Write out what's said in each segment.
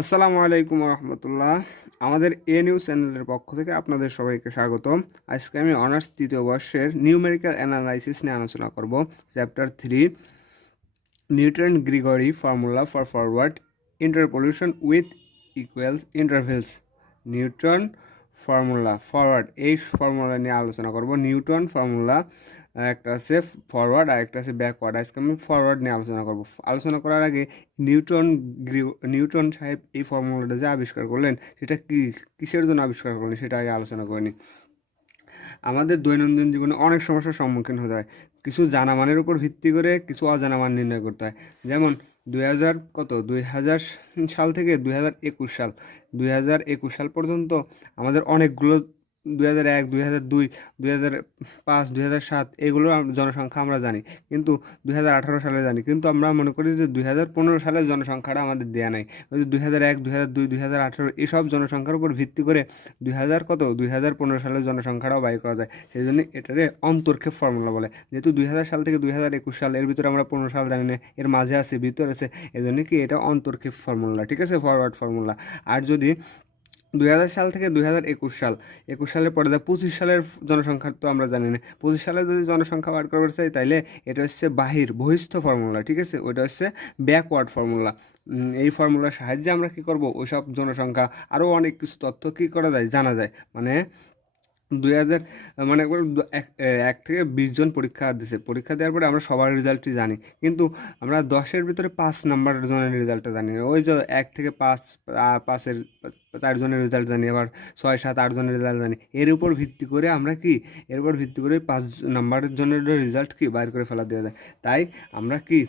আসসালামু আলাইকুম রহমতুল্লাহ। আমাদের এ নিউজ চ্যানেলের পক্ষ থেকে আপনাদের সবাইকে স্বাগতম। আজকে আমি অনার্স তৃতীয় বর্ষের নিউমেরিক্যাল অ্যানালাইসিস নিয়ে আলোচনা করব। Chapter 3, Newton Gregory formula for forward interpolation with equals intervals. Newton formula forward, এই ফর্মুলা নিয়ে আলোচনা করব। নিউটন ফর্মুলা একটা আছে ফরওয়ার্ড আর একটা আছে ব্যাকওয়ার্ড। আজকে আমি ফরওয়ার্ড নিয়ে আলোচনা করব। আলোচনা করার আগে নিউটন সাহেব এই ফর্মুলাটা যে আবিষ্কার করলেন সেটা কিসের জন্য আবিষ্কার করলেন সেটা আগে আলোচনা করিনি। আমাদের দৈনন্দিন জীবনে অনেক সমস্যার সম্মুখীন হতে হয়। কিছু জানা মানের উপর ভিত্তি করে কিছু অজানা মান নির্ণয় করতে হয়। যেমন 2000 সাল থেকে 2021 সাল, 2021 সাল পর্যন্ত আমাদের অনেকগুলো 2001, 2002, 2005, 2007 এগুলো জনসংখ্যা আমরা জানি, কিন্তু 2018 সালে জানি, কিন্তু আমরা মনে করি যে 2015 সালের জনসংখ্যাটা আমাদের দেয়া নাই। 2001, 2002, 2018 এসব জনসংখ্যার উপর ভিত্তি করে 2015 সালের জনসংখ্যাটাও বাই করা যায়। সেই জন্য এটারে অন্তর্ক্ষেপ ফর্মুলা বলে। যেহেতু 2000 সাল থেকে 2021 সাল, এর ভিতরে আমরা 15 সাল জানি না, এর মাঝে আছে, ভিতরে আছে, এই জন্য কি এটা অন্তর্ক্ষেপ ফর্মুলা, ঠিক আছে, ফরওয়ার্ড ফর্মুলা। আর যদি 2000 সাল থেকে 2021 সাল, 21 সালের পরে 25 সালের জনসংখ্যা তো আমরা জানি না, 25 সালে যদি জনসংখ্যা বার করতে চাই তাইলে এটা হচ্ছে বহিস্থ ফর্মুলা, ঠিক আছে, ওইটা হচ্ছে ব্যাকওয়ার্ড ফর্মুলা। এই ফর্মুলার সাহায্যে আমরা কি করব, ওইসব জনসংখ্যা আরও অনেক কিছু তথ্য কি করা যায়, জানা যায়। মানে 2000, মানে একবার এক থেকে 20 জন পরীক্ষা দিছে, পরীক্ষা দেওয়ার পরে আমরা সবার রেজাল্টই জানি, কিন্তু আমরা 10-এর ভিতরে 5 নাম্বার জনের রেজাল্টটা জানি না। ওই যে 1 থেকে 5, 5-এর 4 জনের রেজাল্ট জানি, আবার 6, 7, 8 জনের রেজাল্ট জানি। এর উপর ভিত্তি করে আমরা কি, এর উপর ভিত্তি করে 5 নাম্বারের জনের রেজাল্ট কি বাইর করে ফেলা দেওয়া যায়। তাই আমরা কি,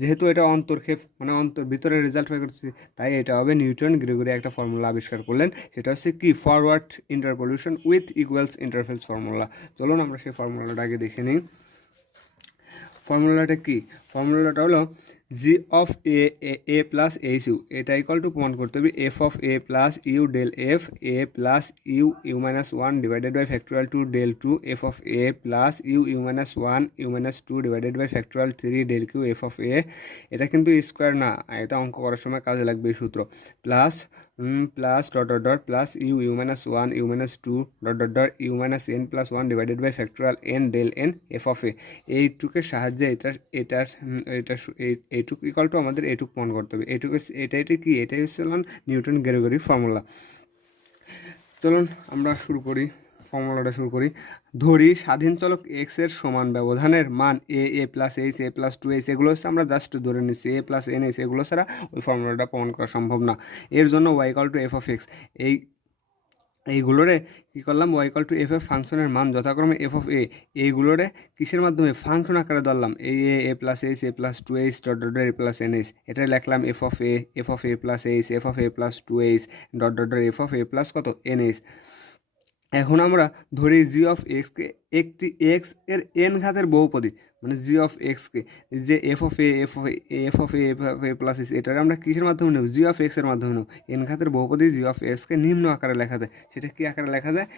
যেহেতু এটা অন্তর্ক্ষেপ মানে ভিতরে রেজাল্ট হয়ে করছে, তাই এটা হবে নিউটন গ্রিগরি একটা ফর্মুলা আবিষ্কার করলেন, সেটা হচ্ছে কি forward interpolation with equals intervals formula. চলুন আমরা সেই ফর্মুলাটা আগে দেখে নিই। ফর্মুলাটা কি? ফর্মুলাটা হলো G of A plus H U, এটা ইকুয়াল টু প্রমাণ করতে হবে F of A plus you del F A plus you you minus one divided by factorial two del two F of A plus you you minus one you minus two divided by factorial 3 del cube F of এ। এটা কিন্তু square না, এটা অঙ্ক করার সময় কাজে লাগবে এই সূত্র। Plus plus dot dot dot plus you you minus one you minus two dot dot dot you minus N plus one divided by factorial n del n F of a. এইটুকের সাহায্যে এইটুক ইকাল টু আমাদের এইটুক প্রমাণ করতে হবে। এটাই কি, এটাই হচ্ছে নিউটন গ্রিগরি ফর্মুলা। চলুন আমরা ফর্মুলাটা শুরু করি। ধরি স্বাধীন চলক এক্স এর সমান ব্যবধানের মান এ প্লাস এইচ, এ প্লাস টু এইচ, এগুলো হচ্ছে আমরা জাস্ট ধরে নিচ্ছি, এ প্লাস এন এইচ, এগুলো ছাড়া ওই ফর্মুলাটা প্রমাণ করা সম্ভব না। এর জন্য y equal to F of x, এইগুলোরে কী করলাম, y equal to f f ফাংশনের মান যথাক্রমে এফ অফ এইগুলোরে কিসের মাধ্যমে, ফাংশন আকারে ধরলাম, a plus H, A plus two h dot dot a plus n h, এটা লিখলাম f of A plus h, f of A plus two h dot dot f of A plus কত n h. এখন আমরা ধরি g of এক্সকে একটি x এর N ঘাতের বহুপদী, মানে জি অফ এক্সকে, যে F of A plus S, এটার আমরা কিসের মাধ্যমে নেব, জি অফ এক্স এর মাধ্যমে নেব। এন ঘাতের বহুপদী জি অফ এক্সকে নিম্ন আকারে লেখা যায়। সেটা কি আকারে লেখা যায়?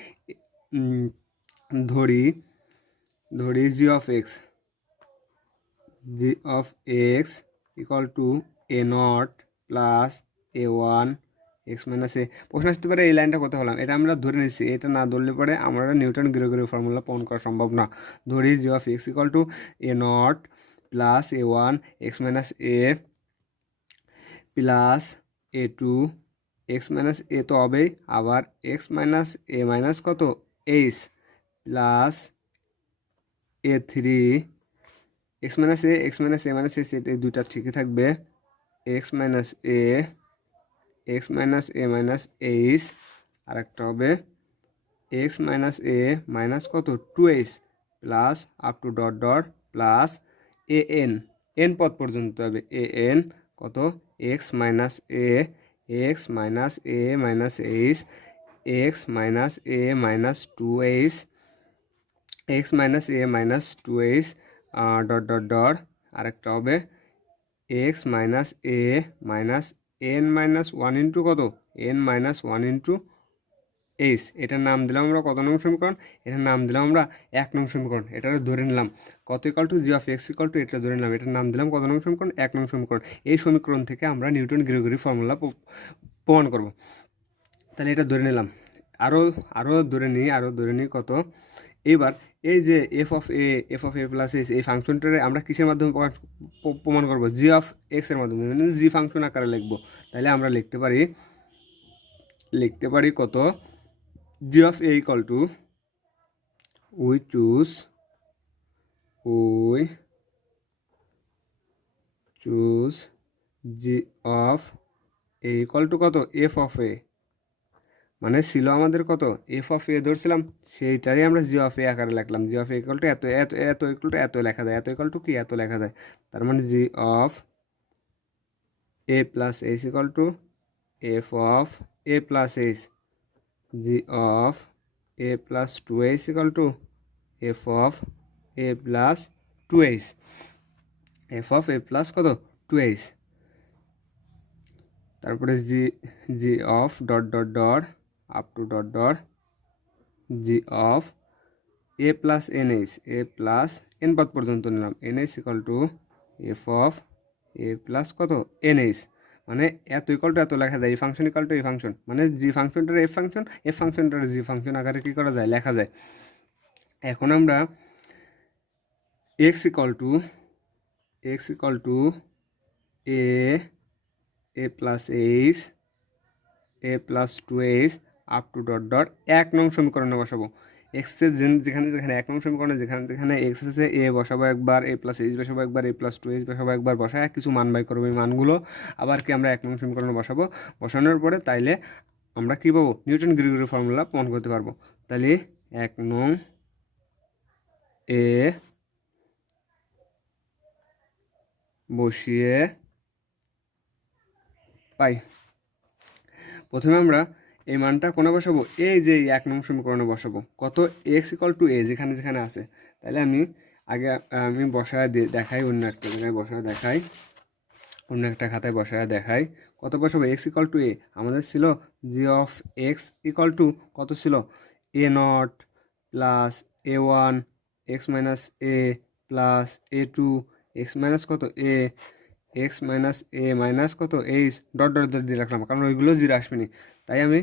ধরি g of x equal to A naught plus a one x minus a. প্রশ্ন আসতে পারে এই লাইনটা কোথায় হলাম, এটা আমরা ধরে নিচ্ছি, এটা না ধরলে পরে আমরা নিউটন গ্রিগরি ফর্মুলা প্রমাণ করা সম্ভব না। ধরি g of x equal to A naught plus a one x minus a plus a two x minus a তো হবেই, আবার এক্স মাইনাস এ মাইনাস কত h plus a three x minus A minus s, এই দুইটা ঠিকই থাকবে, x minus এ minus h, আর একটা হবে এক্স মাইনাস এ মাইনাস কত two h plus up to dot dot plus a n পদ পর্যন্ত হবে, এ এন কত এক্স মাইনাস এ মাইনাস এইচ এক্স মাইনাস এ minus two h x minus এ minus two h dot dot dot, আরেকটা হবে x minus এ minus n minus one into কত n minus one into h, এটার নাম দিলাম আমরা কত নং সমীকরণ, এটার নাম দিলাম আমরা 1 নং সমীকরণ। এটা ধরে নিলাম কত equal to G of x equal two, এটা ধরে নিলাম এটার নাম দিলাম কত নং সমীকরণ, 1 নং সমীকরণ। এই সমীকরণ থেকে আমরা নিউটন গ্রেগরি ফর্মুলা প্রমাণ করব। তাহলে এটা ধরে নিলাম। আরও ধরে নিই কত। এবার এই যে F of A plus h, এই ফাংশনটারে আমরা কিসের মাধ্যমে প্রমাণ করব, জি অফ এক্স এর মাধ্যমে, মানে জি ফাংশন আকারে লিখবো। তাহলে আমরা লিখতে পারি কত, g of a equal to we choose g of a equal to কত, এফ অফ এ, মানে ছিল আমাদের কত, এফ অফ এ ধরছিলাম, সেইটারই আমরা জি অফ এ আকারে লিখলাম। জি অফ এ ইকাল টু এত এত এত ইকাল টু এত লেখা যায়, এত ইকাল টু কি এত লেখা যায়। তার মানে g of A plus h equal to F of A plus h, g of A plus two h equal to F of A plus two h, f of A plus কত, two h. তারপরে g of dot dot dot up to dot dot g of A plus n h, A plus n পদ পর্যন্ত নিলাম, n h equal to F of A plus কত, n H. মানে এত equal to এত লেখা যায়, এই ফাংশন ইকাল টু এই ফাংশন, মানে জি ফাংশনটার এফ ফাংশনটার জি ফাংশন আকারে কী করা যায়, লেখা যায়। এখন আমরা X equal to A plus H, A plus two H up to dot dot 1 নং সমীকরণে বসাবো। এক্সের যেখানে যেখানে 1 নং সমীকরণে যেখানে যেখানে এক্স আছে, এ বসাবো একবার, এ প্লাস এইচ বসাবো একবার, এ প্লাস টু এইচ বসাবো একবার, বসায় কিছু মান বাই করবো। এই মানগুলো আবার কি আমরা 1 নং সমীকরণে বসাবো। বসানোর পরে তাইলে আমরা কী পাবো, নিউটন গ্রেগরি ফর্মুলা প্রমাণ করতে পারবো। তাহলে 1 নং এ বসিয়ে পাই। প্রথমে আমরা এই মানটা কোনে বসাবো, এই যে 1 নং সমীকরণে বসাবো, কত, এক্স ইকাল টু এ যেখানে যেখানে আছে। তাহলে আমি বসায় দেখাই, অন্য একটা জায়গায় বসায় দেখাই, অন্য একটা খাতায় বসায় দেখাই। কত বসাবো, এক্স ইকাল টু এ আমাদের ছিল g of x equal to কত ছিল, a naught plus a one x minus a plus a two x minus কত a, x minus A minus কত এইচ ডট ডট ডট দিয়ে রাখলাম, কারণ ওইগুলো জিরো আসবেনি। তাই আমি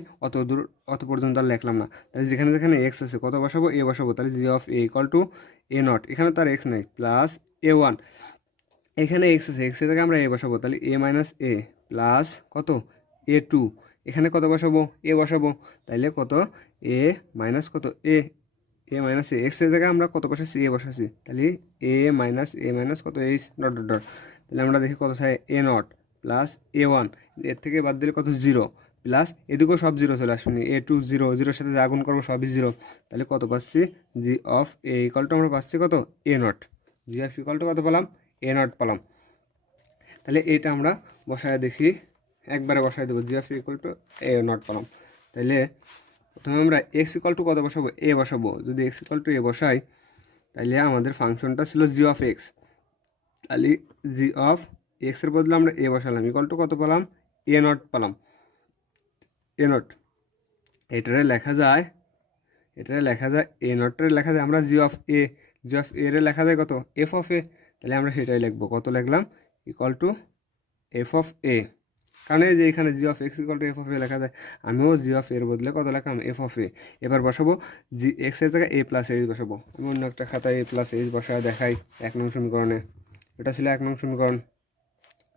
অত পর্যন্ত আর লিখলাম না। তাহলে যেখানে যেখানে এক্স আছে কত বসাবো, এ বসাবো। তাহলে g of a equal to A naught, এখানে তো আর এক্স নাই, প্লাস এ ওয়ান, এখানে এক্স আছে, এক্সের জায়গায় আমরা এ বসাবো। তাহলে এ মাইনাস এ প্লাস কত এ টু, এখানে কত বসাবো, এ বসাবো। তাইলে কত এ মাইনাস কত এ, এ মাইনাস এ, এক্সের জায়গায় আমরা কত বসাচ্ছি, এ বসাচ্ছি। তাহলে এ মাইনাস কত এইচ ডট ডট ডট। তাহলে আমরা দেখি কত চাই, এ নট প্লাস এ ওয়ান, এর থেকে বাদ দিলে কত জিরো, প্লাস এদিকেও সব জিরো চলে আসবে, এ টু জিরো, জিরোর সাথে আগুন করবো সবই জিরো। তাহলে কত পাচ্ছি, g of a equal to আমরা পাচ্ছি কত, a naught, g of equal to কত পেলাম, এ নট পেলাম। তাহলে এটা আমরা বসায় দেখি, একবারে বসায় দেবো, g of equal to A naught পেলাম। তাহলে প্রথমে আমরা এক্স ইকুয়াল টু কত বসাবো, এ বসাবো। যদি এক্স ইকুয়াল টু এ বসাই, তাহলে আমাদের ফাংশনটা ছিল জি অফ এক্স। তাহলে জি অফ এক্সের বদলে আমরা এ বসালাম, ইকুয়াল টু কত পেলাম, এ নট পেলাম, এ নট। এটারে লেখা যায় এ নটটারে লেখা যায় আমরা জি অফ এ রে লেখা যায় কত, এফ অফ এ। তাহলে আমরা সেটাই লিখবো, কত লিখলাম, equal to F of a. কারণ এই যে এখানে g of x equal to F of a লেখা যায়, আমিও জি অফ এর বদলে কত লেখলাম, এফ অফ এ। এবার বসাবো জি এক্সের জায়গায় এ প্লাস এইচ বসাবো। আমি অন্য একটা খাতায় এ প্লাস এইচ বসায় দেখাই 1 নং সমীকরণে। এটা ছিল 1 নং সমীকরণ।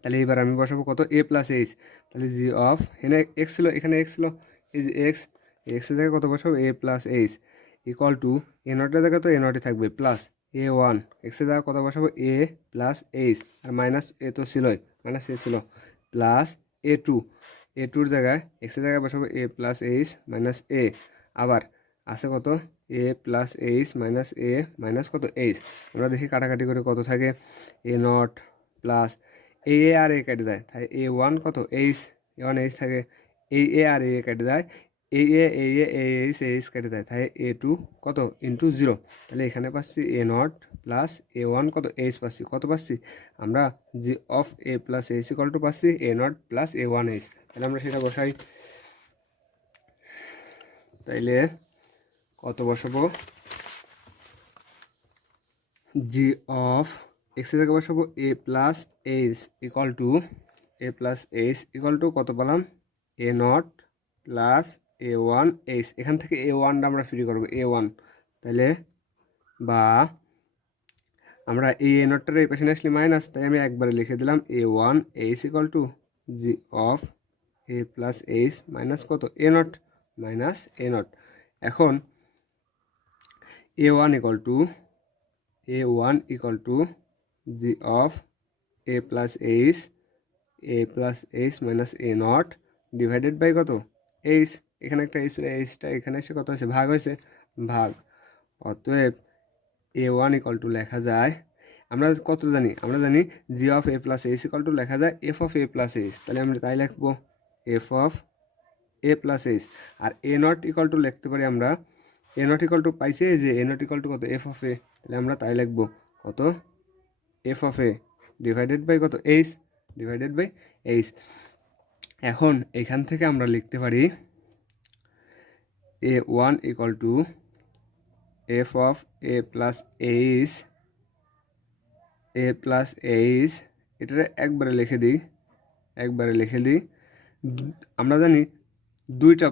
তাহলে এবার আমি বসাবো কত, এ প্লাস এইচ। তাহলে জি অফ, এখানে এক্স ছিল, এই যে এক্সের জায়গায় কত বসাবো, a plus h equal to, এ নটের জায়গায় তো এ নটই থাকবে, প্লাস এ ওয়ান, এক্সের জায়গায় কত বসাবো, a plus h, R minus a তো ছিলই, মাইনাস এ ছিল, প্লাস এ টুর জায়গায় এক্সের জায়গায় বসাবো এ প্লাস এইচ মাইনাস এ, আবার আছে কত, a plus H minus A minus কত এইচ। আমরা দেখি কাটাকাটি করে কত থাকে, এ নট প্লাস এ আর এ কেটে যায়, তাই এ ওয়ান কত এইচ, এ ওয়ান এইচ থাকে, এ আর এ কেটে যায়, এইচ কেটে যায়, তাই এ টু কত ইন্টু জিরো। তাহলে এখানে পাচ্ছি a naught plus a one কত এইচ পাচ্ছি, কত পাচ্ছি আমরা, g of A plus h equal to পাচ্ছি a naught plus a one h. তাহলে আমরা সেটা বসাই, তাইলে কত বসাবো, জি অফ এক্সের জায়গায় বসাবো a plus h equal to কত পেলাম, a naught plus a one h. এখান থেকে এ ওয়ানটা আমরা ফ্রি করবো, এ ওয়ান। তাহলে বা আমরা এই এ নটটার এই পাশে আসলে মাইনাস, তাই আমি একবারে লিখে দিলাম a one h equal to G of A plus H minus কত, a naught minus a naught. এখন a one equal to G of A plus H minus a naught divided by কত, h. এখানে একটা এইচটা এখানে এসে কত হয়েছে, ভাগ হয়েছে, ভাগ। অতএব এ ওয়ান ইকুয়াল টু লেখা যায়, আমরা কত জানি, আমরা জানি g of A plus h equal to লেখা যায় f of A plus h. তাহলে আমরা তাই লিখবো f of A plus h. আর এ নট ইকুয়াল টু লিখতে পারি আমরা, এ নট ইকুয়াল টু পাইছি যে এ নট ইকুয়াল টু কত, এফ অফ এ। তাহলে আমরা তাই লিখবো কত, F of A divided by কত, এইচ, ডিভাইডেড বাই এইচ। এখন এখান থেকে আমরা লিখতে পারি এ one equal to F of A plus H, এটা একবারে লিখে দিই, আমরা জানি দুইটা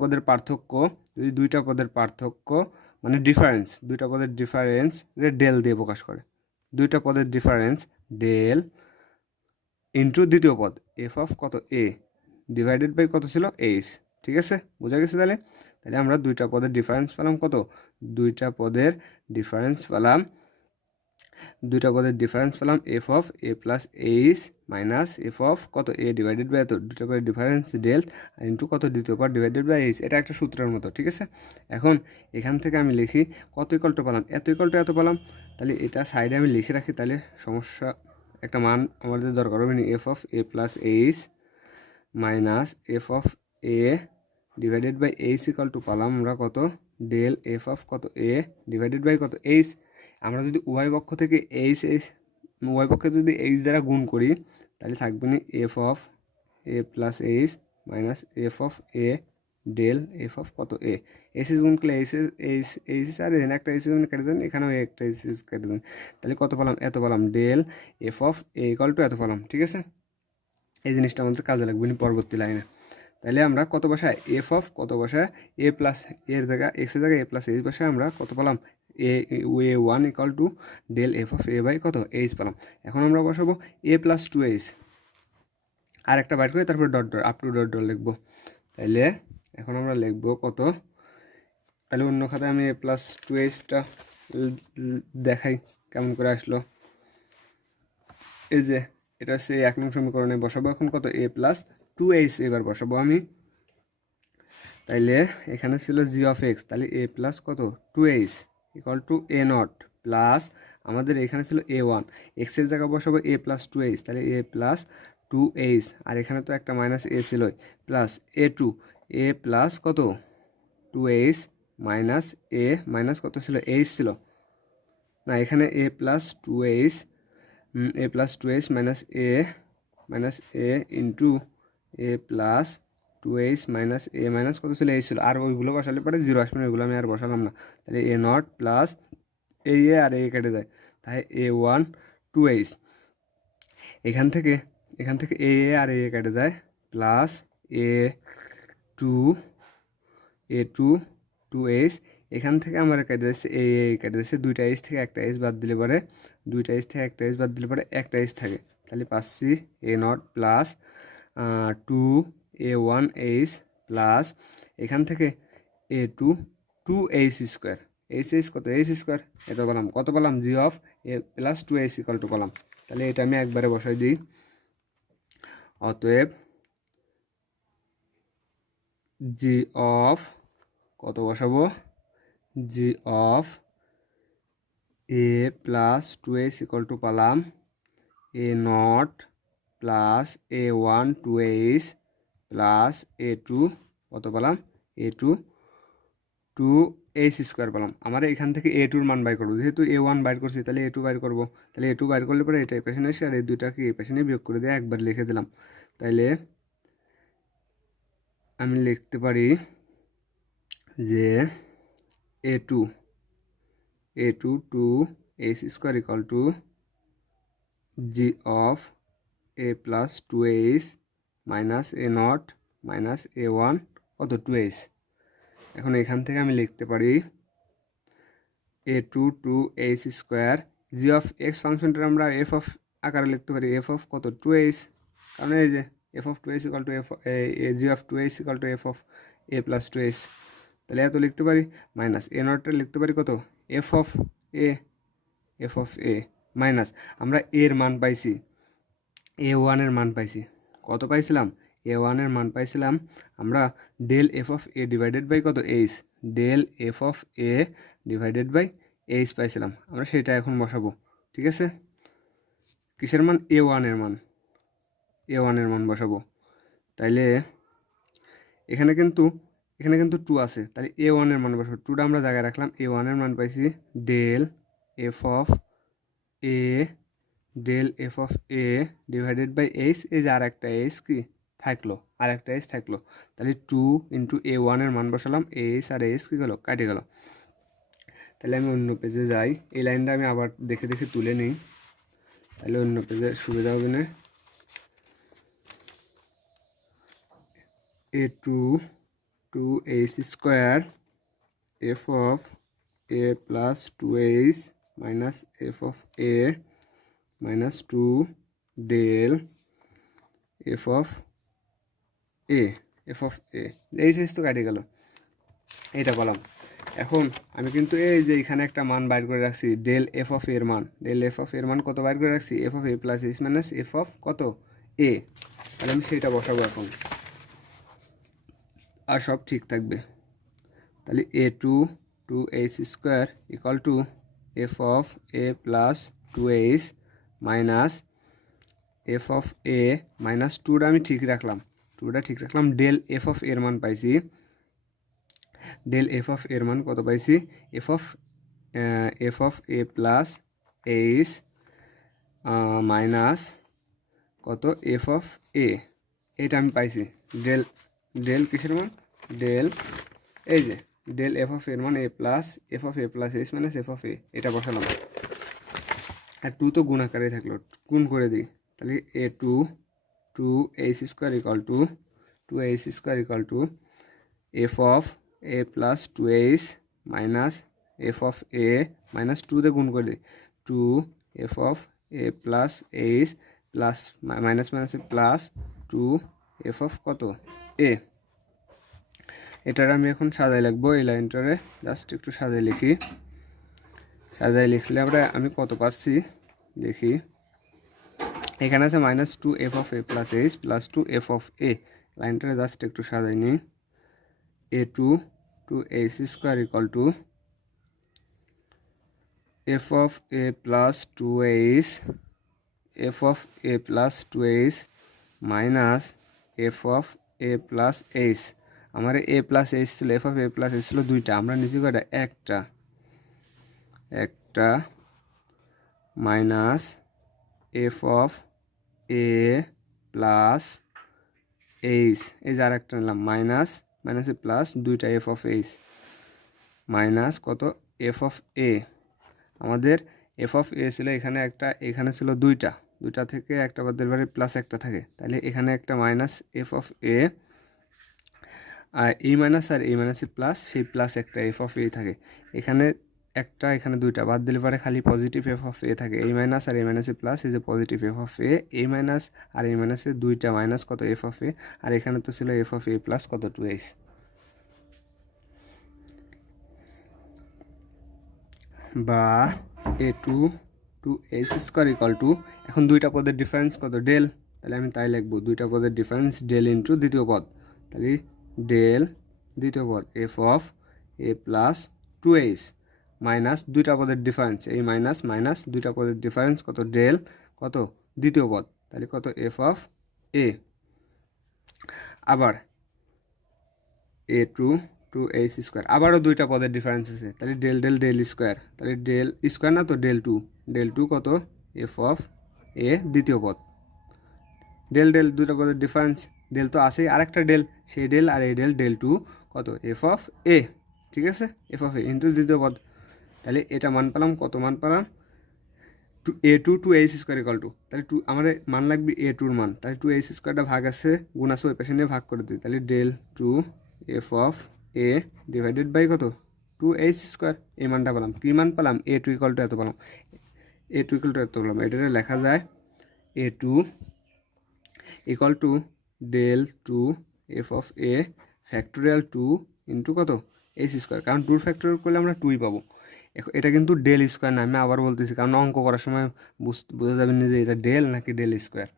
পদের পার্থক্য, যদি দুইটা পদের পার্থক্য মানে ডিফারেন্স, দুইটা পদের ডিফারেন্স ডেল দিয়ে প্রকাশ করে। দুইটা পদের ডিফারেন্স ডেল ইন্টু দ্বিতীয় পদ এফ অফ কত এ ডিভাইডেড বাই কত ছিল, এইচ। ঠিক আছে, বোঝা গেছে? তাহলে আমরা দুইটা পদের ডিফারেন্স পেলাম কত, দুইটা পদের ডিফারেন্স পেলাম F of A plus H minus F of কত এ ডিভাইডেড বাই এত, দুটো পদের ডিফারেন্স ডেল ইন্টু কত দ্বিতীয় পদ ডিভাইডেড বাই এইচ। এটা একটা সূত্রের মতো। ঠিক আছে, এখন এখান থেকে আমি লিখি কত ইকুয়াল টু পেলাম, এত ইকুয়াল টু এত পেলাম। তাহলে এটা সাইডে আমি লিখে রাখি, তাহলে সমস্যা একটা মান আমাদের দরকার হবে না। F of A plus H minus F of A divided by H equal to পেলাম আমরা কত, ডেল এফ অফ কত এ ডিভাইডেড বাই কত, এইচ। আমরা যদি উভয় পক্ষ থেকে উভয় পক্ষে যদি এইচ দ্বারা গুণ করি, তাহলে থাকবে না F of A plus H minus F of A del F of কত এ। এসিস গুণ করলে এইচ আর এখানে একটা এসিস কেটে দেন, এখানেও একটা এসিস কেটে দেন। তাহলে কত পেলাম, এত পেলাম, del F of A equal to এত পেলাম। ঠিক আছে, এই জিনিসটা আমাদের কাজে লাগবে না পরবর্তী লাইনে। তাহলে আমরা কত বসায়, এফ অফ কত বসায় এ প্লাস এর জায়গায় এক্সের জায়গায় এ প্লাস এইচ বসায় আমরা কত পেলাম, a one equal to del F of a by কত এইচ পেলাম। এখন আমরা বসাবো এ প্লাস টু এইচ, আর একটা বাইট করে তারপর ডট আপ টু ডট লিখবো। তাইলে এখন আমরা লিখবো কত, তাহলে অন্য খাতায় আমি এ প্লাস টু এইচটা দেখাই কেমন করে আসলো। এই যে এটা হচ্ছে 1 নং সমীকরণে বসাবো এখন কত, এ প্লাস টু এইচ এবার বসাবো আমি। তাইলে এখানে ছিল জি অফ এক্স, তাহলে এ প্লাস কত two H equal to A naught plus আমাদের এখানে ছিল এ ওয়ান, এক্সের জায়গায় বসাবো এ প্লাস টু এইচ, তাহলে এ প্লাস টু এইচ, আর এখানে তো একটা মাইনাস এ ছিল, plus a two A plus কত টু এইচ মাইনাস এ মাইনাস কত ছিল, এইচ ছিল না, এখানে এ প্লাস টু এইচ মাইনাস এ ইন্টু এ প্লাস টু এইচ মাইনাস এ মাইনাস কত ছিল, এইচ ছিল। আর ওইগুলো বসালে পরে জিরো আসবে না, ওইগুলো আমি আর বসালাম না। তাহলে এ নট প্লাস এ আর এ কেটে যায়, তাই এ ওয়ান টু এইচ। এখান থেকে এ আর এ কেটে যায়, plus a two two H. এখান থেকে আমার কেটে যাচ্ছে কেটে যাচ্ছে, দুইটা এইচ থেকে একটা এইচ বাদ দিলে পরে একটা এইচ থাকে। তাহলে পাচ্ছি a naught plus two a one h plus এখান থেকে এ টু এইচ স্কোয়ার, কত এইচ স্কোয়ার, এত পেলাম, কত পেলাম, g of A plus two h equal to পেলাম। তাহলে এটা আমি একবারে বসাই দিই। অতএব জি অফ কত বসাবো, g of A plus two H equal to পেলাম a naught plus a one two h plus a two কত পেলাম, এ টু এইচ স্কোয়ার পেলাম। আমার এখান থেকে এ টুর মান বাই করবো, যেহেতু এ ওয়ান বাইর করছি তাহলে এ টু বাইর করবো। তাহলে এ টু বাইর করলে পরে এটা এই পেছনে এসে আর এই দুইটাকে এই পেছনে বিয়োগ করে দিয়ে একবার লিখে দিলাম। তাইলে আমি লিখতে পারি যে a2 two H square equal to G of a plus 2h minus a naught minus a1 কত 2h। এখন এখান থেকে আমি লিখতে পারি a2 two H square G of X ফাংশনটা আমরা এফ অফ আকারে লিখতে পারি এফ অফ কত 2h, কারণ এই যে F of 2h equal to F G of 2h equal to F of a plus 2h, তাহলে এত লিখতে পারি মাইনাস এ নটটা লিখতে পারি কত এফ অফ এ মাইনাস আমরা এর মান পাইছি a1 এর মান পাইছি, কত পাইছিলাম a1 এর মান পাইছিলাম আমরা del F of A divided by কত h, del F of A divided by h পাইছিলাম, আমরা সেটা এখন বসাবো। ঠিক আছে, কিসের মান a1 এর মান বসাবো। তাইলে এখানে কিন্তু 2 আছে, তাহলে a1 এর মান বসাবো, 2টা আমরা জায়গায় রাখলাম, a1 এর মান পাইছি del F of A divided by H, এই যে আর একটা এইচ কি থাকলো, তাহলে 2 ইন্টু a1 এর মান বসালাম, এইচ আর এইচ কী গেলো কাটে গেল। তাহলে আমি অন্য পেজে যাই, এই লাইনটা আমি আবার দেখে দেখে তুলে নিই, তাহলে অন্য পেজে সুবিধা হবে না। a2 two H square F of A plus 2h minus F of A minus 2 del F of a এই জিনিস তো কাটে গেল, এইটা বললাম। এখন আমি কিন্তু এই যে এখানে একটা মান বাইর করে রাখছি ডেল এফ অফ এর মান কত বাইর করে রাখছি F of A plus H minus F of কত এ, তাহলে আমি সেটা বসাবো এখন, আর সব ঠিক থাকবে। তাহলে a2 two H square equal to F of A plus 2h minus F of A minus 2টা আমি ঠিক রাখলাম, ডেল এফ অফ এর মান পাইছি, ডেল এফ অফ এর মান কত পাইছি F of A plus H minus কত এফ অফ এ, এটা আমি পাইছি ডেল কিসের মান ডেল এই যে ডেল এফ অফ এর মান f of A plus H minus F of এ, এটা বসালাম। আর 2 তো গুণ আকারে থাকলো, গুণ করে দিই, তাহলে a2 two H square equal to F of A plus 2h minus F of A minus 2 গুণ করে দিই 2 F of A plus H plus minus plus 2 F of কত এ। এটার আমি এখন সাজাই লিখবো, এই লাইনটারে জাস্ট একটু সাজাই লিখলে আমি কত পাচ্ছি দেখি, এখানে আছে minus 2 F of A plus H plus 2 F of a, লাইনটারে জাস্ট একটু সাজাই নিই, a2 two H square equal to F of A plus 2h minus F of A plus h, আমার এ প্লাস এইচ ছিল, f of A plus h ছিল দুইটা, আমরা নিচে কয়টা একটা minus F of A plus h, এই যে আর একটা নিলাম মাইনাসে প্লাস দুইটা এফ অফ এইচ মাইনাস কত এফ অফ এ, আমাদের এফ অফ এ ছিল এখানে একটা, এখানে ছিল দুইটা থেকে একটা বাদের বারে প্লাস একটা থাকে, তাহলে এখানে একটা মাইনাস এফ অফ এ আর এই মাইনাস আর এই মাইনাসে প্লাস, সেই প্লাস একটা এফ অফ এ থাকে, এখানে একটা এখানে দুইটা বাদ দিলে পরে খালি পজিটিভ এফ অফ এ থাকে, এই মাইনাস আর এই মাইনাসে প্লাস, এই যে পজিটিভ এফ অফ এ, এই মাইনাস আর এই মাইনাসে দুইটা মাইনাস কত এফ অফ এ, আর এখানে তো ছিল এফ অফ এ প্লাস কত 2h, বা a2 two H square equal to, এখন দুইটা পদের ডিফারেন্স কত ডেল, তাহলে আমি তাই লিখবো দুইটা পদের ডিফারেন্স ডেল ইন্টু দ্বিতীয় পদ, তাহলে ডেল দ্বিতীয় পদ F of A plus 2h minus দুইটা পদের ডিফারেন্স, এই মাইনাস দুইটা পদের ডিফারেন্স কত ডেল কত দ্বিতীয় পদ, তাহলে কত এফ অফ এ, আবার a2 টু এইচ স্কোয়ার, আবারও দুইটা পদের ডিফারেন্স আছে, তাহলে ডেল স্কোয়ার, তাহলে ডেল স্কোয়ার না তো ডেল টু কত এফ অফ এ দ্বিতীয় পদ, ডেল দুইটা পদের ডিফারেন্স ডেল তো আছেই, আরেকটা ডেল, সেই ডেল আর এই ডেল, ডেল টু কত এফ অফ এ, ঠিক আছে, এফ অফ এ ইন্টু দ্বিতীয় পদ। তাহলে এটা মান পেলাম, কত মান পেলাম, two A two two H square equal to, তাহলে টু আমাদের মান লাগবে এ টুর মান, তাহলে টু এইচ স্কোয়ারটা ভাগ আছে, গুণ আছে, ওই পাশে নিয়ে ভাগ করে দিই, তাহলে del two F of A divided by কত টু এইচ স্কোয়ার, এই মানটা পেলাম। কী মান পেলাম, এ টু ইকাল টু এত পেলাম, এ টু ইকাল টু এত পেলাম। এটা লেখা যায় a two equal to del two F of a factorial two into কত এইচ স্কোয়ার, কারণ টুর ফ্যাক্টোরিয়াল করলে আমরা টুই পাবো। এটা কিন্তু ডেল স্কোয়ার না, আমি আবার বলতেছি, কারণ অঙ্ক করার সময় বোঝা যাবে না যে এটা ডেল নাকি ডেল স্কোয়ার।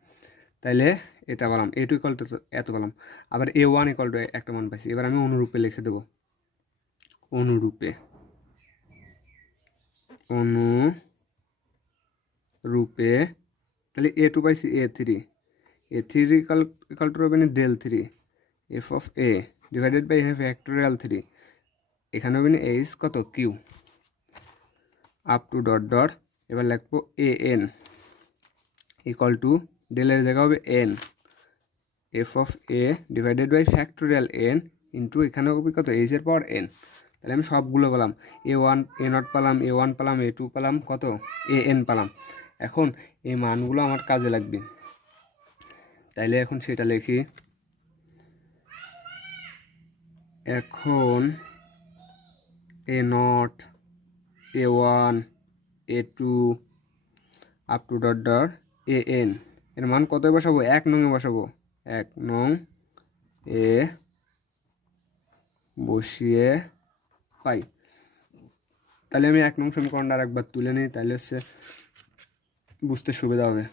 তাইলে এটা পেলাম এ টু ইকাল টু এত পেলাম, আবার এ ওয়ান ইকাল টু একটা মান পাইছি। এবার আমি অনুরূপে লিখে দেবো, অনুরূপে, অনুরূপে, তাহলে এ টু পাইছি A three, A three equal to হবে না del three F of A divided by factorial three, এখানে হবে না এইচ কত cube up to dot dot. এবার লিখবো এ এন ইকাল টু ডেলের জায়গা হবে N F of A divided by factorial N into এখানে হবে কত এইচের পাওয়ার এন। তাহলে আমি সবগুলো পেলাম, এ ওয়ান এ নট পেলাম, এ ওয়ান পেলাম, এ টু পেলাম, কত এ এন পেলাম। এখন এই মানগুলো আমার কাজে লাগবে, তাইলে এখন সেটা লিখি। এখন a naught, a one, a two up to dot dot a n এর মান কত বসাবো, এক নংয়ে বসাবো, এক নং এ বসিয়ে পাই। তাহলে আমি এক নং সমীকরণটা আরেকবার তুলে নিই, তাহলে হচ্ছে বুঝতে সুবিধা হবে।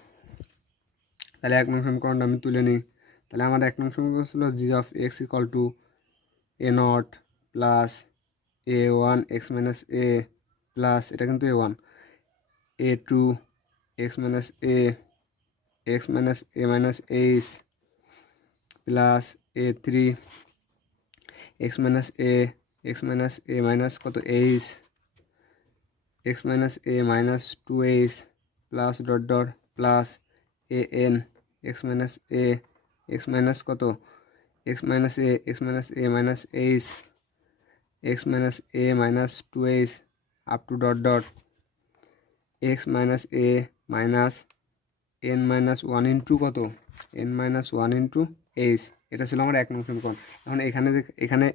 তাহলে এক নং সমীকরণটা আমি তুলে নিই, তাহলে আমার এক নং সমীকরণ ছিল g of x equal to A naught plus a one x minus a plus, এটা কিন্তু a one, a two x minus a x minus A minus h plus a three x minus A minus কত h x minus A minus two h plus dot dot plus a n x minus a x minus কত x minus A minus h x minus A minus two H up to dot dot x minus A minus n minus one into কত n minus one into h. এটা ছিল আমার এক নং সমীকরণ। এখন এখানে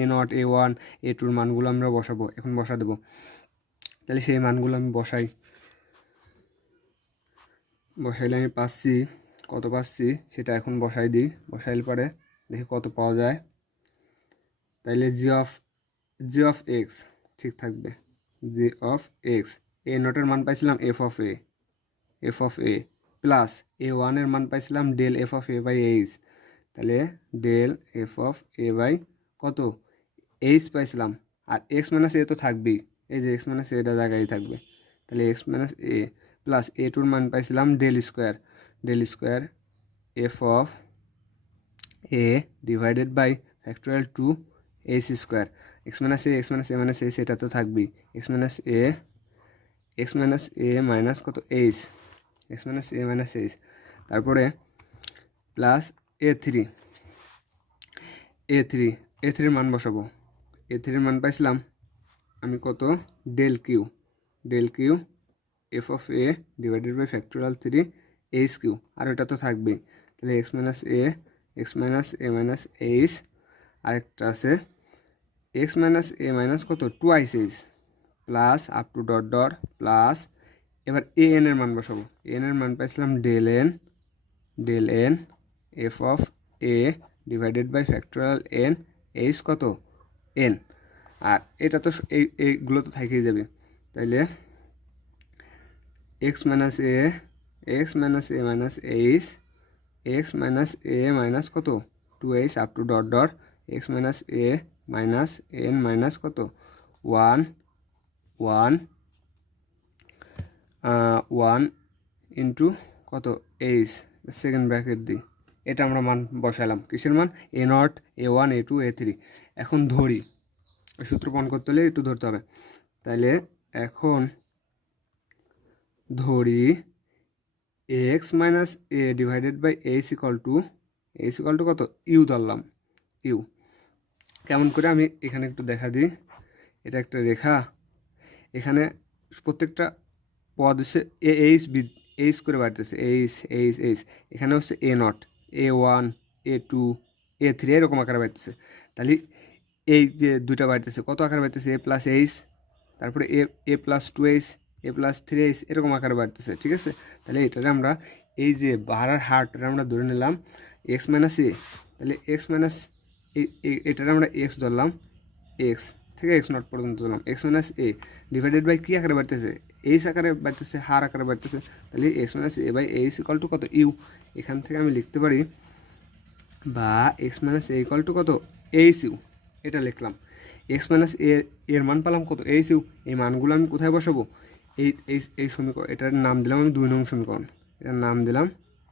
এ নট, এ ওয়ান, এ টুর মানগুলো আমরা বসাবো, এখন বসা দেবো। তাহলে সেই মানগুলো আমি বসাইলে আমি পাচ্ছি, কত পাচ্ছি সেটা এখন বসাই দিই, বসাইলে পরে দেখি কত পাওয়া যায়। তাইলে জি অফ এক্স ঠিক থাকবে, জি অফ এক্স, এ নটের মান পাইছিলাম f of A plus a ওয়ানের মান পাইছিলাম del F of a by h, তাহলে del F of a by কত এইচ পাইছিলাম, আর এক্স মাইনাস এ তো থাকবেই, এই যে এক্স মাইনাস এটা জায়গায় থাকবে, তাহলে x minus a plus a টুর মান পাইছিলাম del square F of A divided by factorial two H square, x minus A minus h এটা তো থাকবেই, এক্স মাইনাস এ মাইনাস কত এইচ এক্স মাইনাস এ মাইনাস এইচ, তারপরে প্লাস এ থ্রির মান বসাবো, এ থ্রির মান পাইছিলাম আমি কত del cube F of A divided by factorial three h cube, আর এটা তো থাকবেই, তাহলে এক্স মাইনাস এ মাইনাস এইচ, আরেকটা আছে এক্স মাইনাস এ মাইনাস কত twice H plus up to dot dot plus, এবার এ এন এর মান বসাবো, এন এর মান পাইছিলাম del n F of A divided by factorial n h কত এন, আর এটা তো এইগুলো তো থাকেই যাবে, তাইলে এক্স মাইনাস এ মাইনাস এইচ এক্স মাইনাস এ মাইনাস কত two H up to dot dot x minus A minus n minus কত ওয়ান ইন্টু কত এইচ সেকেন্ড ব্র্যাকেট দিই, এটা আমরা মান বসালাম, কিসের মান a naught, a one, a two, a three. এখন ধরি, সূত্র প্রমাণ করতে হলে একটু ধরতে হবে, তাইলে এখন ধরি X minus A divided by H equal to H equal to কত ইউ ধরলাম, ইউ। কেমন করে আমি এখানে একটু দেখা দিই, এটা একটা রেখা, এখানে প্রত্যেকটা পদ হচ্ছে এইচ বি, এইচ করে বাড়তেছে, এইচ এইচ এইচ, এখানে হচ্ছে এ নট, A1 A2 A3 এরকম আকারে বাড়তেছে। তাহলে এই যে দুইটা বাড়তেছে কত আকারে বাড়তেছে, এ প্লাস এইচ, তারপরে এ প্লাস 2H, A+3H এরকম আকারে বাড়তেছে, ঠিক আছে। তাহলে এটারে আমরা এই যে বাড়ার হারটা আমরা ধরে নিলাম এক্স মাইনাস এ, তাহলে এক্স মাইনাস এটারে আমরা এক্স ধরলাম, এক্স থেকে এক্স নট পর্যন্ত ধরলাম, x minus A divided by কী আকারে বাড়তেছে, এইচ আকারে বাড়তেছে, হার আকারে বাড়তেছে। তাহলে x minus a by H equal to কত ইউ। এখান থেকে আমি লিখতে পারি, বা x minus a equal to কত এইচ ইউ, এটা লিখলাম। এক্স মাইনাস এর মান পেলাম কত এইচ ইউ। এই মানগুলো আমি কোথায় বসাবো, এই এই এই সমীকরণ, এটার নাম দিলাম আমি 2 নং সমীকরণ, এটার নাম দিলাম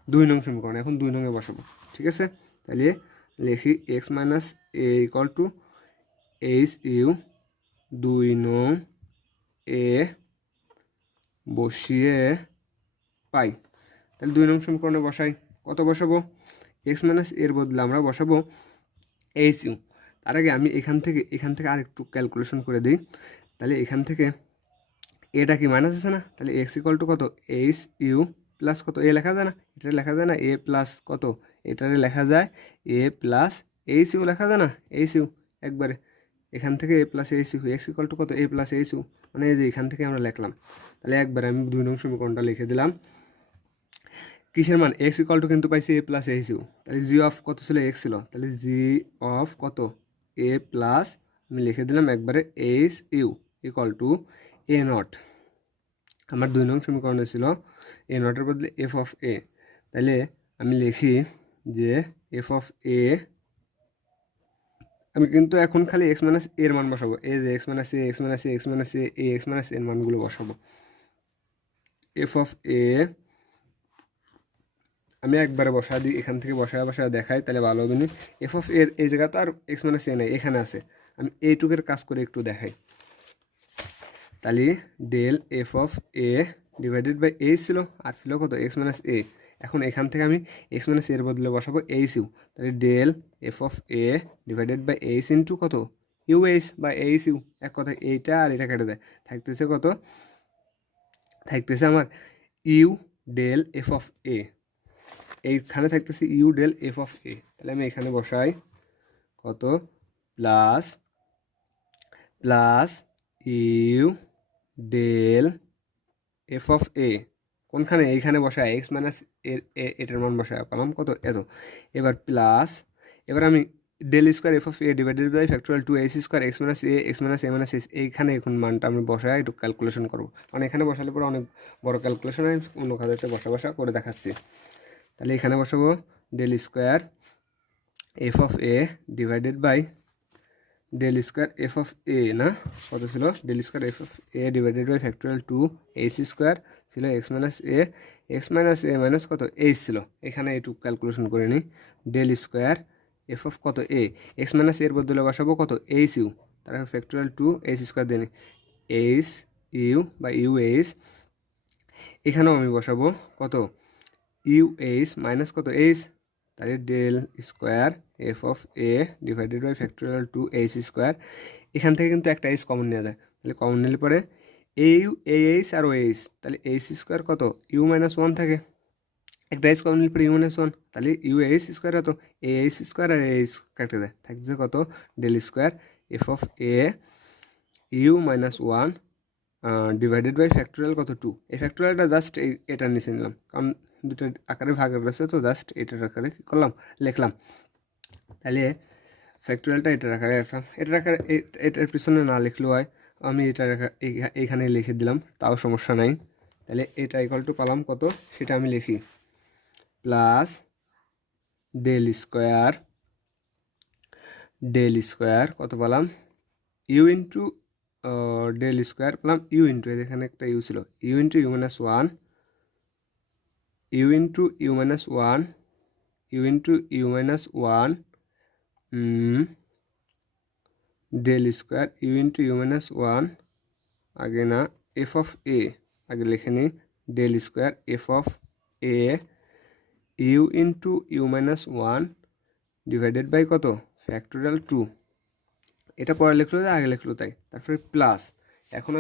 2 নং সমীকরণ, এখন 2 নংয়ে বসাবো, ঠিক আছে। তাহলে লিখি x minus a equal two H U 2 নং এ বসিয়ে পাই। তাহলে 2 নং সমীকরণে বসাই, কত বসাবো, এক্স মাইনাস এর বদলে আমরা বসাবো এইচ ইউ। তার আগে আমি এখান থেকে আরেকটু ক্যালকুলেশন করে দিই। তাহলে এখান থেকে এটা কি মাইনাস আছে না, তাহলে এক্স ইকুয়াল টু কত এইচ ইউ প্লাস কত এ লেখা যায় না, এটা লেখা যায় না এ প্লাস কত, এটারে লেখা যায় এ প্লাস এইচ ইউ লেখা যায় না, এইচ ইউ একবারে এখান থেকে a plus H u, x equal to কত এ প্লাস এইচ ইউ, মানে এই যে এখান থেকে আমরা লিখলাম। তাহলে একবারে আমি 2 নং সমীকরণটা লিখে দিলাম। কিসের মান, এক্স ইকুয়াল টু কিন্তু পাইছি এ প্লাস এইচ ইউ, তাহলে জি অফ কত ছিল এক্স ছিল, তাহলে জি অফ কত এ প্লাস, আমি লিখে দিলাম একবারে H u equal to A not. আমার 2 নং সমীকরণে ছিল এ নটের বদলে এফ অফ এ, তাহলে আমি লিখি যে এফ অফ এ, আমি কিন্তু এখন খালি এক্স মাইনাস এর মান বসাবো, এই যে x minus a x minus a x minus এ এই এক্স মাইনাস এর মানগুলো বসাবো। এফ অফ এ আমি একবারে বসা দিই, এখান থেকে বসা দেখাই তাহলে ভালো হবে না। এফ অফ এর এই জায়গা তো আর এক্স মাইনাস এ নাই, এখানে আছে, আমি এইটুকের কাজ করে একটু দেখাই। তাহলে del F of A divided by H ছিল, আর ছিল কত এক্স মাইনাস এ। এখন এখান থেকে আমি এক্স মাইনাস এর বদলে বসাবো এইচ ইউ, তাহলে del F of A divided by H into কত ইউ এইচ বা এইচ ইউ, এক কথা এইটা আর এটা কেটে দেয়, থাকতেছে কত, থাকতেছে আমার u del F of a, এইখানে থাকতেছে u del F of a. তাহলে আমি এখানে বসাই কত plus plus you del F of a, কোনখানে এইখানে বসায় এক্স মাইনাস এটার মান বসায় পেলাম কত এত। এবার প্লাস, এবার আমি del square F of A divided by factorial 2 H square x minus A minus S, এইখানে এখন মানটা আমি বসায় একটু ক্যালকুলেশন করবো, কারণ এখানে বসালে পরে অনেক বড় ক্যালকুলেশন আমি অন্য খাতাতে বসা করে দেখাচ্ছি। তাহলে এখানে বসাবো del square F of A divided by del square F of a, না কত ছিল del square F of A divided by factorial 2 H square ছিল এক্স মাইনাস এ মাইনাস কত এইচ ছিল, এখানে একটু ক্যালকুলেশন করে নিই। ডেল স্কোয়ার এফ অফ কত এ, এক্স মাইনাস এর বদলে বসাবো কত এইচ ইউ, তারপর ফ্যাক্টোরিয়াল 2 এইচ স্কোয়ার দিয়ে নিই এইচ ইউ বা ইউ এইচ, এখানেও আমি বসাবো কত ইউ এইচ মাইনাস কত এইচ, তাহলে del square F of A divided by factorial 2 H square, এখান থেকে কিন্তু একটা এইচ কমন নেওয়া যায়, তাহলে কমন নিলে পরে এইচ আর ও এইচ, তাহলে এইচ স্কোয়ার কত ইউ মাইনাস 1 থাকে, একটা এইচ কমন নিলে পরে ইউ মাইনাস 1, তাহলে ইউ এইচ স্কোয়ার কত এইচ স্কোয়ার আর এইচ কাটে দেয়, থাকছে কত del square F of A U minus 1 divided by factorial কত 2, এই ফ্যাক্টোরিয়ালটা জাস্ট এটার নিচে নিলাম, কারণ দুটো আকারে ভাগ রয়েছে তো জাস্ট এটার আকারে কী করলাম লিখলাম। তাহলে ফ্যাক্টোরিয়ালটা এটার আকারে রাখলাম, এটার আকারে এটার পিছনে না লিখলেও হয়, আমি এটার এইখানে লিখে দিলাম তাও সমস্যা নাই। তাহলে এটা ইকুয়াল টু পালাম কত সেটা আমি লিখি, প্লাস ডেল স্কোয়ার কত পেলাম ইউ ইন্টু ডেল স্কোয়ার পেলাম ইউ ইন্টু, এখানে একটা ইউ ছিল, U into you minus 1 U into you minus 1 U into you minus 1 del square U into you minus 1, আগে না এফ অফ এ আগে লিখে নিই, del square F of A U into you minus one divided by কত factorial 2। এটা পরে লিখলো তাই আগে লিখলো তাই, তারপরে প্লাস। এখন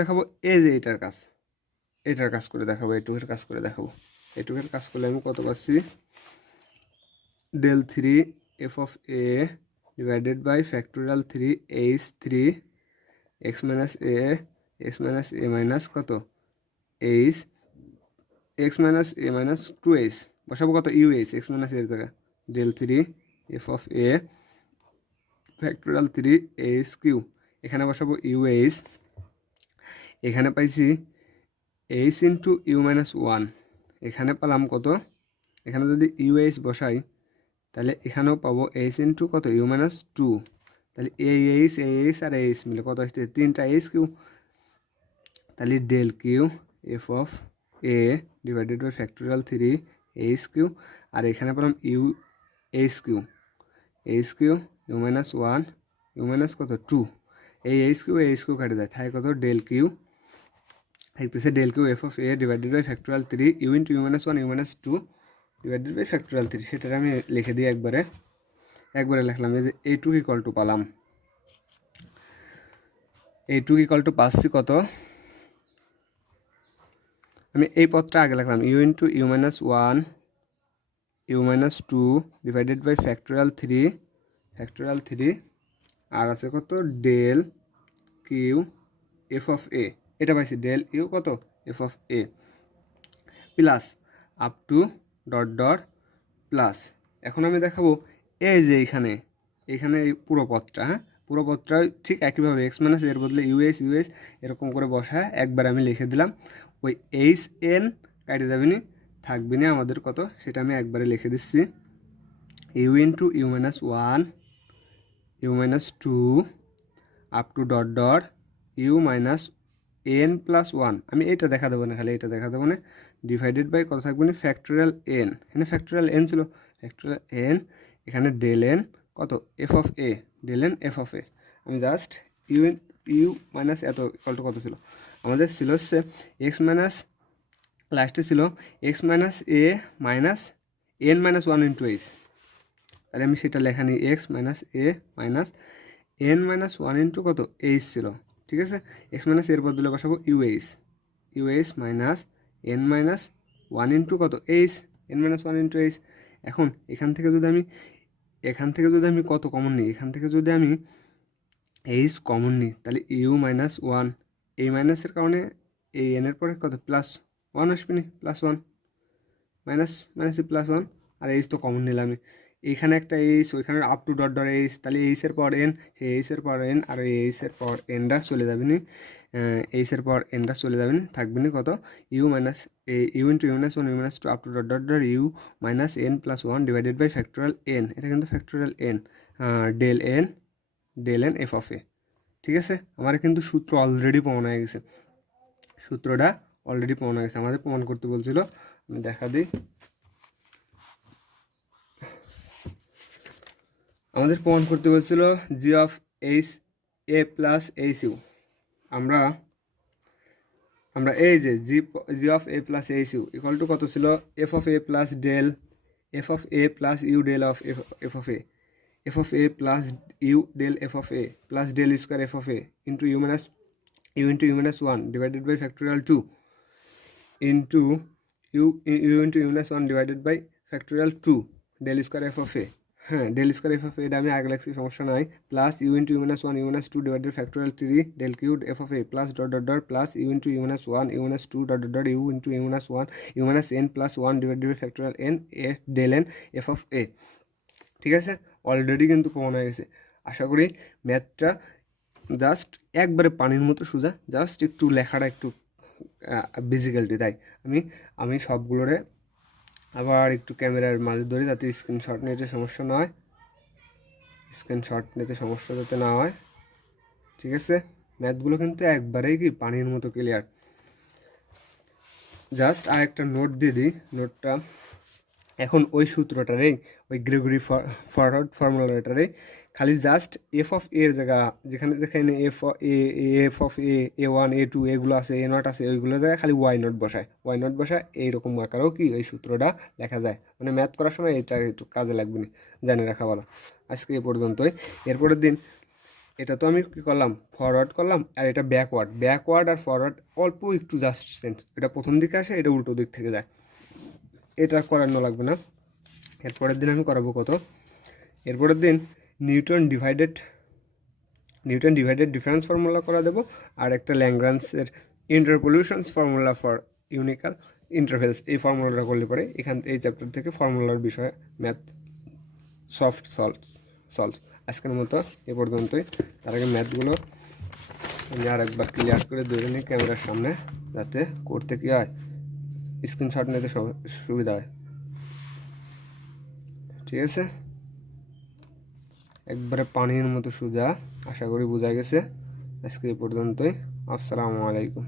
দেখাবো এই যে এটার কাজ করে দেখাবো, এটুকের কাজ করে দেখাবো। এটুকের কাজ করলে আমি কত পাচ্ছি, del 3 f of a divided by factorial 3 h3 x minus a minus কত h x minus a minus 2h বসাবো কত uh x মাইনাস এর জায়গা del 3 f of a factorial 3 h cube, এখানে বসাবো uh, এখানে পাইছি h into you minus one, এখানে পেলাম কত, এখানে যদি uh বসাই তাহলে এখানেও পাবো h ইন্টু কত ইউ মাইনাস 2, তাহলে এইচ আর এইচ মিলে কত আসছে 3টা h কিউ, তাহলে del cube F of A divided by factorial 3 h cube, আর এখানে পেলাম u h cube u minus one you minus কত 2, এই h কিউ কাটে যায়, তাই কত ডেল কিউ থাকতেছে del cube F of A divided by factorial 3 u into you minus one you minus 2 divided by factorial 3। সেটা আমি লিখে দিই একবারে লিখলাম, এই যে এইটুক ইকুয়াল টু পালাম, এইটুক ইকুয়াল টু পাচ্ছি কত, আমি এই পদটা আগে লিখলাম U into you minus one you minus 2 divided by factorial 3 আর আছে কত ডেল কিউ এফ অফ এ, এটা পাইছি ডেল ইউ কত F of A plus up to dot plus. এখন আমি দেখাবো এই যে এইখানে এই পুরো পদটা, পুরো পদটা ঠিক একইভাবে এক্স মাইনাস এর বদলে ইউএস এরকম করে বসায় একবার আমি লিখে দিলাম, ওই এইচ এন কাটে যাবে নি, থাকবে না আমাদের কত, সেটা আমি একবারে লিখে দিচ্ছি U into you minus one you minus 2 up to dot you minus N plus one, আমি এটা দেখা দেবো না, খালি এটা দেখা দেবো না, ডিভাইডেড বাই কত থাকবে না ফ্যাক্টোরিয়াল এন, এখানে ফ্যাক্টোরিয়াল এন ছিল, ফ্যাক্টোরিয়াল এন এখানে ডেল এন কত F of A del n F of a, আমি জাস্ট ইউ মাইনাস এত ইকুয়াল কত ছিল আমাদের ছিল হচ্ছে এক্স মাইনাস, লাস্টে ছিল এক্স মাইনাস এ minus n minus one into h, তাহলে আমি সেটা লেখা নিই এক্স মাইনাস এ minus n minus one into কত এইচ ছিল, ঠিক আছে। এক্স মাইনাস এর বদলে বসাবো u h minus n minus one into কত h n minus one into h. এখন এখান থেকে যদি আমি কত কমন নিই, এখান থেকে যদি আমি এইচ কমন নিই তাহলে ইউ মাইনাস ওয়ান, এই মাইনাসের কারণে এই এনের পরে কত প্লাস ওয়ান আসবে নি, প্লাস ওয়ান মাইনাসে প্লাস ওয়ান, আর এইচ তো কমন নিলাম আমি, এইখানে একটা এইচ ওইখানে আপ টু ডট এইচ, তাহলে এইচের পর এন, সেই এইচের পর এন আর এইচের পর এনটা চলে যাবে নি, এইচের পর এনটা চলে যাবে না, থাকবে না কত u minus u into you minus one you minus 2 up to dot you minus N plus one divided by factorial n, এটা কিন্তু factorial n del n F of a, ঠিক আছে। আমার কিন্তু সূত্র অলরেডি প্রমাণ হয়ে গেছে, সূত্রটা অলরেডি প্রমাণ হয়ে গেছে, আমাদের প্রমাণ করতে বলছিল, আমি দেখা দিই, আমাদের প্রমাণ করতে বলছিল g of h A plus H u, আমরা এই যে g of A plus H u equal to কত ছিল f of A plus del F of A plus you del of f of A plus you del F of A plus del square F of a into u into you minus one divided by factorial 2 into u into you minus one divided by factorial 2 del square F of এ, হ্যাঁ del square F of এটা আমি আগে লাগছি, সমস্যা নাই, plus u into you minus one you minus 2 divided factorial 3 del cubed f of A plus dot plus u into you minus one you minus 2 u into you minus one you minus N plus one divided by factorial n a del n F of a, ঠিক আছে। Already কিন্তু প্রমাণ হয়ে গেছে, আশা করি ম্যাথটা just একবারে পানির মতো সোজা, জাস্ট একটু লেখাটা একটু বেসিক্যালিটি, তাই আমি সবগুলোরে আবার একটু ক্যামেরার মাঝে ধরি যাতে স্ক্রিনশট নিতে সমস্যা না হয়, যাতে না হয়, ঠিক আছে। ম্যাথগুলো কিন্তু একবারেই কি পানির মতো ক্লিয়ার, জাস্ট আর একটা নোট দিয়ে দিই, নোটটা এখন ওই সূত্রটারেই ওই গ্রেগরি ফরওয়ার্ড ফর্মুলাটারে খালি জাস্ট এফ অফ এর জায়গা যেখানে যেখানে F of A, A1 A2 এগুলো আছে, A0 আছে, ওইগুলো জায়গায় খালি Y0 বসায়, Y0 বসায় এইরকম আকারেও কি এই সূত্রটা লেখা যায়। মানে ম্যাথ করার সময় এটা একটু কাজে লাগবে না, জানে রাখা ভালো। আজকে এ পর্যন্তই। এরপরের দিন এটা তো আমি কী করলাম, ফরওয়ার্ড করলাম, আর এটা ব্যাকওয়ার্ড আর ফরওয়ার্ড অল্প একটু জাস্ট চেঞ্জ, এটা প্রথম দিকে আসে, এটা উল্টো দিক থেকে যায়, এটা করানো লাগবে না। এরপরের দিন আমি করাবো কত, এরপরের দিন নিউটন ডিভাইডেড ডিফারেন্স ফর্মুলা করা দেবো, আর একটা ল্যাগ্রাঞ্জের ইন্টারপোলিউশনস ফর্মুলা ফর ইউনিক্যাল ইন্টারভেলস, এই ফর্মুলাটা করলে পরে এই চ্যাপ্টার থেকে ফর্মুলার বিষয়ে ম্যাথ সফট সলভ। আজকের মতো এ পর্যন্তই। তার আগে ম্যাথগুলো আমি আর একবার ক্লিয়ার করে ধরে নিই ক্যামেরার সামনে, যাতে করতে কী হয়, স্ক্রিনশট নিতে সুবিধা হয়। ঠিক আছে, একবারে পানির মতো সোজা। আশা করি বোঝা গেছে। আজকে এই পর্যন্তই। আসসালামু আলাইকুম।